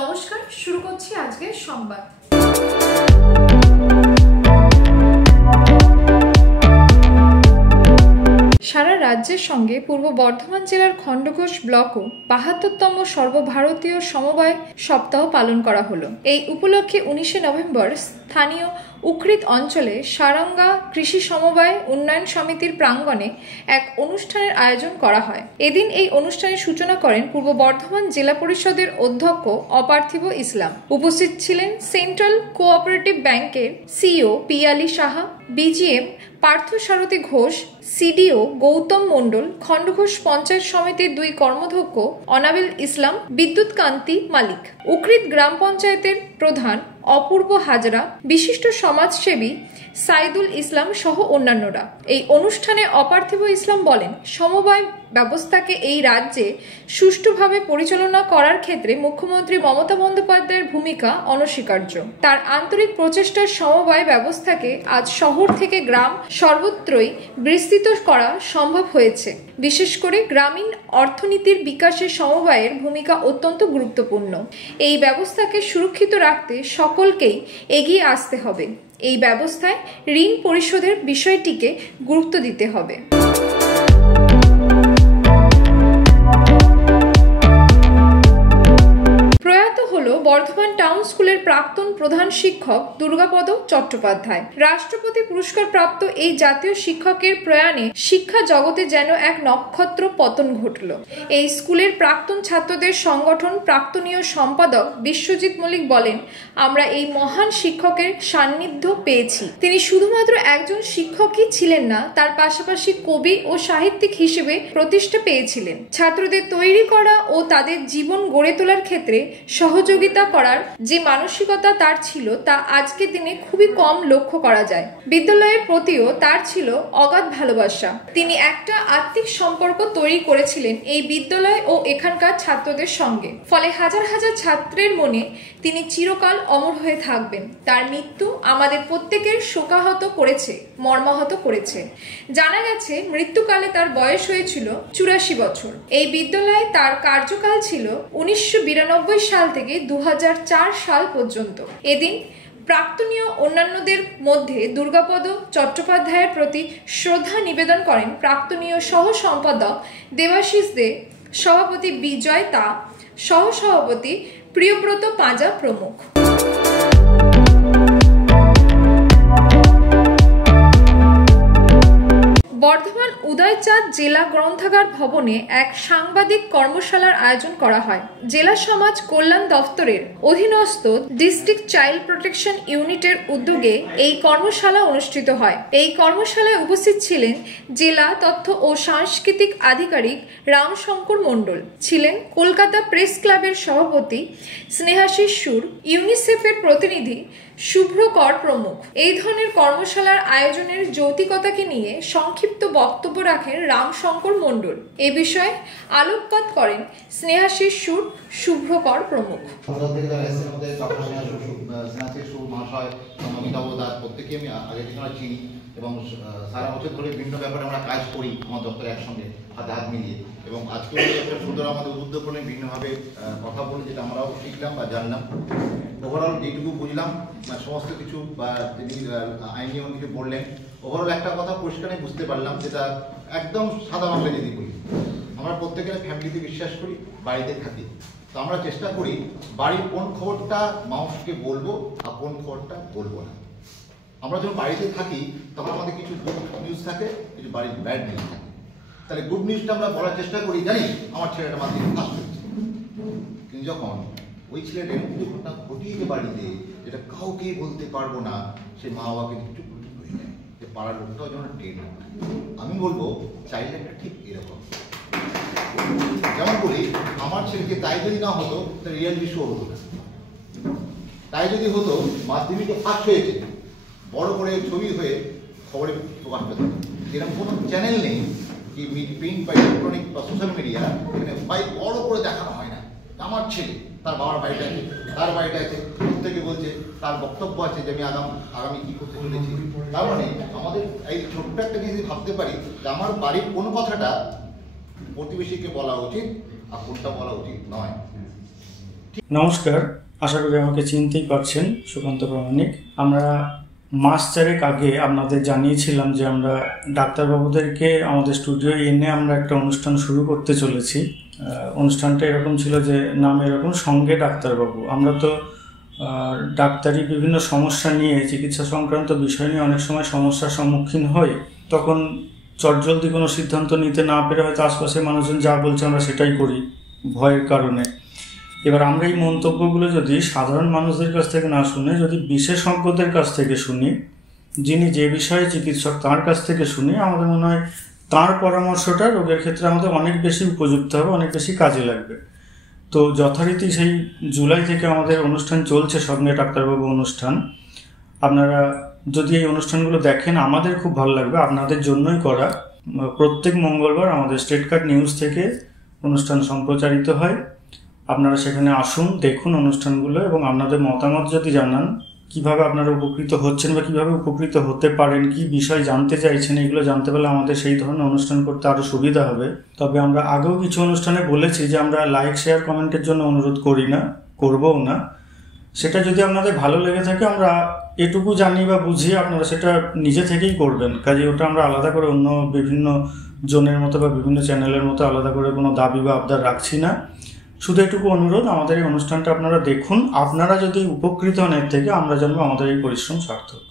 নমস্কার, শুরু করছি আজকের সংবাদ। সারা রাজ্যের সঙ্গে পূর্ব বর্ধমান জেলার খণ্ডঘোষ ব্লকও ৭২তম সর্বভারতীয় সমবায় সপ্তাহ পালন করা হলো। এই উপলক্ষে ১৯শে নভেম্বর স্থানীয় উকৃত অঞ্চলে সারঙ্গা কৃষি সমবায় উন্নয়ন সমিতির প্রাঙ্গণে এক অনুষ্ঠানের আয়োজন করা হয়। এদিন এই অনুষ্ঠানের সূচনা করেন পূর্ব বর্ধমান জেলা পরিষদের অধ্যক্ষ অপার্থিব ইসলাম। উপস্থিত ছিলেন সেন্ট্রাল কোঅপারেটিভ ব্যাংকের সিইও পিয়ালি সাহা, বিজিএম পার্থসারথী ঘোষ, সিডিও গৌতম মণ্ডল, খণ্ডঘোষ পঞ্চায়েত সমিতির ২ কর্মাধ্যক্ষ অনাবিল ইসলাম, বিদ্যুৎ কান্তি মালিক, উকৃত গ্রাম পঞ্চায়েতের প্রধান অপূর্ব হাজরা, বিশিষ্ট সমাজসেবী সাইদুল ইসলাম সহ অন্যান্যরা। এই অনুষ্ঠানে অপার্থিব ইসলাম বলেন, সমবায় ব্যবস্থাকে এই রাজ্যে সুষ্ঠুভাবে পরিচালনা করার ক্ষেত্রে মুখ্যমন্ত্রী মমতা বন্দ্যোপাধ্যায়ের ভূমিকা অনস্বীকার্য। তার আন্তরিক প্রচেষ্টার সমবায় ব্যবস্থাকে আজ শহর থেকে গ্রাম সর্বত্রই বিস্তৃত করা সম্ভব হয়েছে। বিশেষ করে গ্রামীণ অর্থনীতির বিকাশে সমবায়ের ভূমিকা অত্যন্ত গুরুত্বপূর্ণ। এই ব্যবস্থাকে সুরক্ষিত রাখতে সকলকেই এগিয়ে আসতে হবে। এই ব্যবস্থায় ঋণ পরিশোধের বিষয়টিকে গুরুত্ব দিতে হবে। বর্ধমান টাউন স্কুলের প্রাক্তন প্রধান শিক্ষক দুর্গাপদ চট্টোপাধ্যায়। রাষ্ট্রপতি পুরস্কার প্রাপ্ত এই জাতীয় শিক্ষকের প্রয়াণে শিক্ষা জগতে যেন এক নক্ষত্র পতন ঘটল। এই স্কুলের প্রাক্তন ছাত্রদের সংগঠন প্রাক্তনীয় সম্পাদক বিশ্বজিৎ মল্লিক বলেন, আমরা এই মহান শিক্ষকের সান্নিধ্য পেয়েছি। তিনি শুধুমাত্র একজন শিক্ষকই ছিলেন না, তার পাশাপাশি কবি ও সাহিত্যিক হিসেবে প্রতিষ্ঠা পেয়েছিলেন। ছাত্রদের তৈরি করা ও তাদের জীবন গড়ে তোলার ক্ষেত্রে সহযোগিতা করার যে মানসিকতা তার ছিল, তা আজকের দিনে খুবই কম লক্ষ্য করা যায়। বিদ্যালয়ের প্রতিও তার ছিল অগাধ ভালোবাসা। তিনি একটা আত্মিক সম্পর্ক তৈরি করেছিলেন এই বিদ্যালয় ও এখানকার ছাত্রদের সঙ্গে। ফলে হাজার হাজার ছাত্রের মনে তিনি চিরকাল অমর হয়ে থাকবেন। তার মৃত্যু আমাদের প্রত্যেকের শোকাহত করেছে, মর্মাহত করেছে। জানা গেছে মৃত্যুকালে তার বয়স হয়েছিল ৮৪ বছর। এই বিদ্যালয়ে তার কার্যকাল ছিল ১৯৯২ সাল থেকে ২০০৪ সাল পর্যন্ত। এদিন প্রাক্তনীয় অন্যান্যদের মধ্যে দুর্গাপদ চট্টোপাধ্যায়ের প্রতি শ্রদ্ধা নিবেদন করেন প্রাক্তনীয় সহ সম্পাদক দেবাশিস দে, সভাপতি বিজয় তা, সহ সভাপতি প্রিয়ব্রত পাঁজা প্রমুখ। বর্ধমান উদয়চাঁদ জেলা গ্রন্থাগার ভবনে এক সাংবাদিক কর্মশালার আয়োজন করা হয়। জেলা সমাজ কল্যাণ দফতরের অধীনস্থ ডিস্ট্রিক্ট চাইল্ড প্রোটেকশন ইউনিটের উদ্যোগে এই কর্মশালা অনুষ্ঠিত হয়। এই কর্মশালায় উপস্থিত ছিলেন জেলা তথ্য ও সাংস্কৃতিক আধিকারিক রামশঙ্কর মণ্ডল, ছিলেন কলকাতা প্রেস ক্লাবের সভাপতি স্নেহাশিস সুর, ইউনিসেফের প্রতিনিধি শুভ্র কর প্রমুখ। এই ধরনের কর্মশালার আয়োজনের যৌক্তিকতাকে নিয়ে সংক্ষিপ্ত বক্তব্য রাখেন রামশঙ্কর মণ্ডল। এ বিষয়ে আলোকপাত করেন স্নেহাশিস সুর, শুভ্র কর প্রমুখ। প্রত্যেকে আমি আগে থেকে চিনি এবং সারা বছর ধরে বিভিন্ন ব্যাপারে আমরা কাজ করি আমার দপ্তরে একসঙ্গে হাতে হাত মিলিয়ে, এবং আজকে একটা সুন্দর আমাদের উদ্যোগ করে বিভিন্নভাবে কথা বলে যেটা আমরাও শিখলাম বা জানলাম। ওভারঅল যেটুকু বুঝলাম সমস্ত কিছু বা তিনি আইনি অনেক কিছু বললেন, ওভারঅল একটা কথা পরিষ্কারে বুঝতে পারলাম, যেটা একদম সাদা বাংলা যদি বলি, আমরা প্রত্যেকের ফ্যামিলিতে বিশ্বাস করি, বাড়িতে থাকি। তো আমরা চেষ্টা করি বাড়ির কোন খবরটা মানুষকে বলবো আর কোন খবরটা বলবো না। আমরা যখন বাড়িতে থাকি তখন আমাদের কিছু গুড নিউজ থাকে, কিছু বাড়ির ব্যাড নিউজ থাকে। তাহলে গুড নিউজটা আমরা বলার চেষ্টা করি, জানি আমার ছেলেটা মাধ্যমিক পাস করছে, কিন্তু যখন ওই ছেলেটা এরকম কিছু ঘটনা ঘটিয়েছে বাড়িতে যেটা কাউকে বলতে পারবো না, সে মা বাবাকে কিছু হয়ে যায়, যে পাড়ার লোকটাও যেমন টের না পায়। আমি বলবো চাইল্ড একটা ঠিক এরকম, যেমন বলি আমার ছেলেকে তাই যদি না হতো তাহলে রিয়ালিটি শো হতো না, তাই যদি হতো মাধ্যমিকে ফার্স্ট হয়েছে বড় করে ছবি হয়ে খবরে প্রকাশ পেত। এরকম কোনো চ্যানেল নেই কি প্রিন্ট বা ইলেকট্রনিক বা সোশ্যাল মিডিয়া এখানে ভাই বড় করে দেখানো হয় না আমার ছেলে তার বাবার বাড়িটা আছে, তার বাড়িটা আছে, প্রত্যেকে বলছে তার বক্তব্য আছে যে আমি আগামী কী করতে চলেছি। তার মানে আমাদের এই ছোট্ট একটা জিনিস ভাবতে পারি যে আমার বাড়ির কোন কথাটা প্রতিবেশীকে বলা উচিত আর কোনটা বলা উচিত নয়। নমস্কার, আশা করি আমাকে চিনতেই পারছেন। সুকান্ত প্রামাণিক। আমরা মাস চারেক আগে আপনাদের জানিয়েছিলাম যে আমরা ডাক্তারবাবুদেরকে আমাদের স্টুডিওয়ে এনে আমরা একটা অনুষ্ঠান শুরু করতে চলেছি। অনুষ্ঠানটা এরকম ছিল যে নাম এরকম সঙ্গে ডাক্তারবাবু। আমরা তো ডাক্তারি বিভিন্ন সমস্যা নিয়ে, চিকিৎসা সংক্রান্ত বিষয় নিয়ে অনেক সময় সমস্যার সম্মুখীন হই। তখন চটজলদি কোনো সিদ্ধান্ত নিতে না পেরে হয়তো আশপাশে মানুষজন যা বলছে আমরা সেটাই করি ভয়ের কারণে। এবার আমরা এই মন্তব্যগুলো যদি সাধারণ মানুষদের কাছ থেকে না শুনে যদি বিশেষজ্ঞদের কাছ থেকে শুনি, যিনি যে বিষয়ে চিকিৎসক তার কাছ থেকে শুনি, আমাদের মনে হয় তার পরামর্শটা রোগের ক্ষেত্রে আমাদের অনেক বেশি উপযুক্ত হবে, অনেক বেশি কাজে লাগবে। তো যথারীতি সেই জুলাই থেকে আমাদের অনুষ্ঠান চলছে, সঙ্গে ডাক্তারবাবু অনুষ্ঠান। আপনারা যদি এই অনুষ্ঠানগুলো দেখেন আমাদের খুব ভালো লাগবে, আপনাদের জন্যই করা। প্রত্যেক মঙ্গলবার আমাদের স্টেট কার্ড নিউজ থেকে অনুষ্ঠান সম্প্রচারিত হয়। আপনারা সেখানে আসুন, দেখুন অনুষ্ঠানগুলো এবং আপনাদের মতামত যদি জানান, কিভাবে আপনারা উপকৃত হচ্ছেন বা কিভাবে উপকৃত হতে পারেন, কি বিষয় জানতে চাইছেন, এগুলো জানতে পারলে আমাদের সেই ধরনের অনুষ্ঠান করতে আরও সুবিধা হবে। তবে আমরা আগেও কিছু অনুষ্ঠানে বলেছি যে আমরা লাইক শেয়ার কমেন্টের জন্য অনুরোধ করি না, করবও না। সেটা যদি আপনাদের ভালো লেগে থাকে, আমরা এটুকু জানি বা বুঝি, আপনারা সেটা নিজে থেকেই করবেন। কাজে ওটা আমরা আলাদা করে অন্য বিভিন্ন জনের মতো বা বিভিন্ন চ্যানেলের মতো আলাদা করে কোনো দাবি বা আবদার রাখছি না। শুধু এটুকু অনুরোধ, আমাদের এই অনুষ্ঠানটা আপনারা দেখুন। আপনারা যদি উপকৃত হন এর থেকে, আমরা জানবো আমাদের এই পরিশ্রম সার্থক।